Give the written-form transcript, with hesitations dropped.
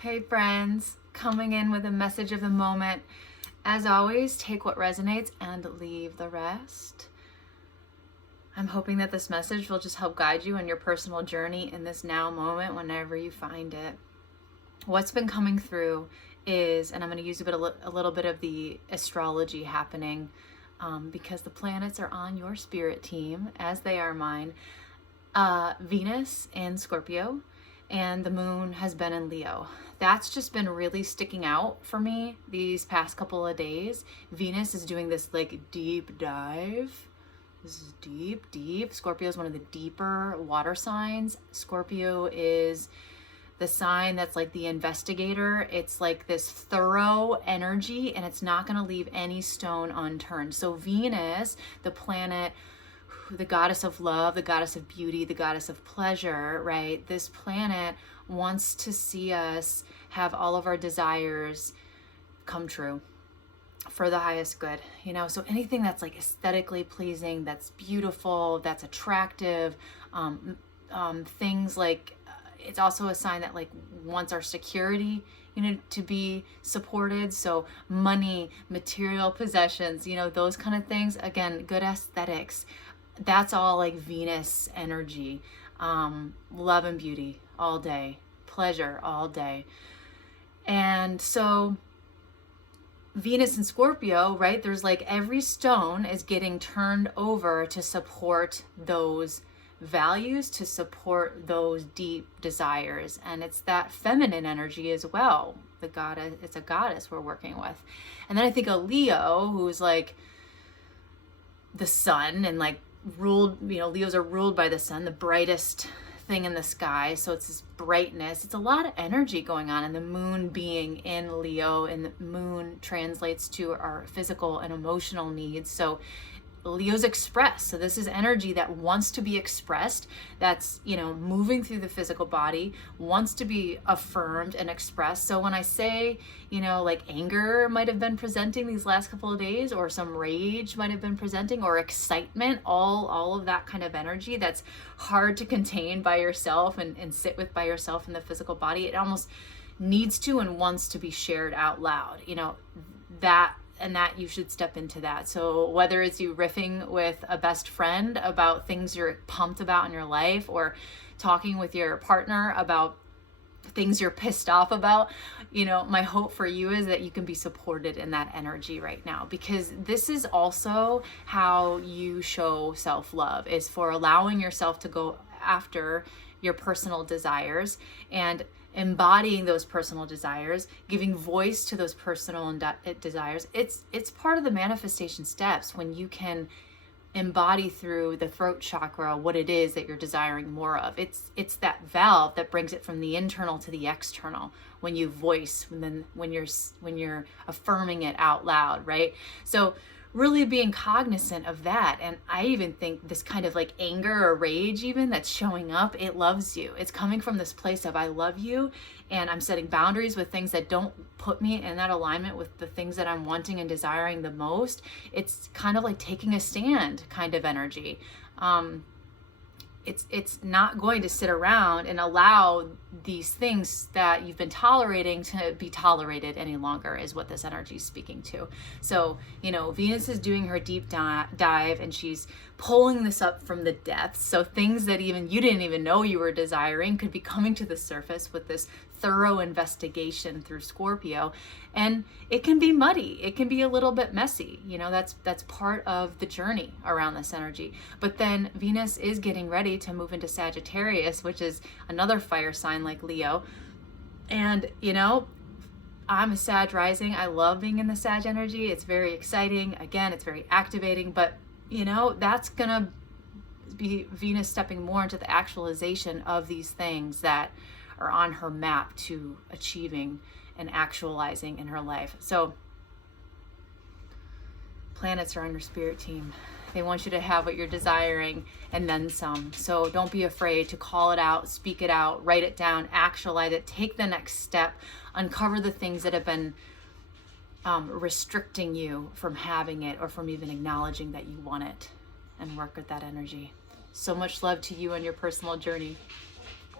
Hey friends, coming in with a message of the moment. As always, take what resonates and leave the rest. I'm hoping that this message will just help guide you in your personal journey in this now moment whenever you find it. What's been coming through is, and I'm going to use a little bit of the astrology happening because the planets are on your spirit team, as they are mine. Venus in Scorpio, and the moon has been in Leo. That's just been really sticking out for me these past couple of days. Venus is doing this like deep dive. This is deep. Scorpio is one of the deeper water signs. Scorpio is the sign that's like the investigator. It's like this thorough energy, and it's not going to leave any stone unturned. So Venus, the planet, the goddess of love, the goddess of beauty, the goddess of pleasure, right? This planet wants to see us have all of our desires come true for the highest good, so anything that's like aesthetically pleasing, that's beautiful, that's attractive, things like it's also a sign that like wants our security to be supported. So money, material possessions, those kind of things, again, good aesthetics, that's all like Venus energy. Love and beauty all day, pleasure all day. And so Venus and Scorpio, right? There's like every stone is getting turned over to support those values, to support those deep desires. And it's that feminine energy as well. The goddess, it's a goddess we're working with. And then I think of Leo, who's like the sun and like ruled, Leos are ruled by the sun, the brightest thing in the sky. So it's this brightness. It's a lot of energy going on, and the moon being in Leo, and the moon translates to our physical and emotional needs. So Leo's expressed. So this is energy that wants to be expressed, that's, moving through the physical body, wants to be affirmed and expressed. So when I say, like anger might have been presenting these last couple of days, or some rage might have been presenting, or excitement, all of that kind of energy that's hard to contain by yourself and sit with by yourself in the physical body, it almost needs to and wants to be shared out loud, that you should step into that. So whether it's you riffing with a best friend about things you're pumped about in your life, or talking with your partner about things you're pissed off about, my hope for you is that you can be supported in that energy right now, because this is also how you show self-love, is for allowing yourself to go after your personal desires and embodying those personal desires, giving voice to those personal desires. It's part of the manifestation steps when you can embody through the throat chakra what it is that you're desiring more of. It's that valve that brings it from the internal to the external when you voice, when you're affirming it out loud, right? So really being cognizant of that. And I even think this kind of like anger or rage even that's showing up, it loves you. It's coming from this place of I love you, and I'm setting boundaries with things that don't put me in that alignment with the things that I'm wanting and desiring the most. It's kind of like taking a stand kind of energy. It's not going to sit around and allow these things that you've been tolerating to be tolerated any longer, is what this energy is speaking to. So, Venus is doing her deep dive, and she's pulling this up from the depths. So things that even you didn't even know you were desiring could be coming to the surface with this thorough investigation through Scorpio. And it can be muddy. It can be a little bit messy. That's part of the journey around this energy. But then Venus is getting ready to move into Sagittarius, which is another fire sign like Leo. And, I'm a Sag rising. I love being in the Sag energy. It's very exciting. Again, it's very activating, but that's gonna be Venus stepping more into the actualization of these things that are on her map to achieving and actualizing in her life. So planets are on your spirit team. They want you to have what you're desiring and then some. So don't be afraid to call it out, speak it out, write it down, actualize it, take the next step, uncover the things that have been restricting you from having it, or from even acknowledging that you want it, and work with that energy. So much love to you on your personal journey.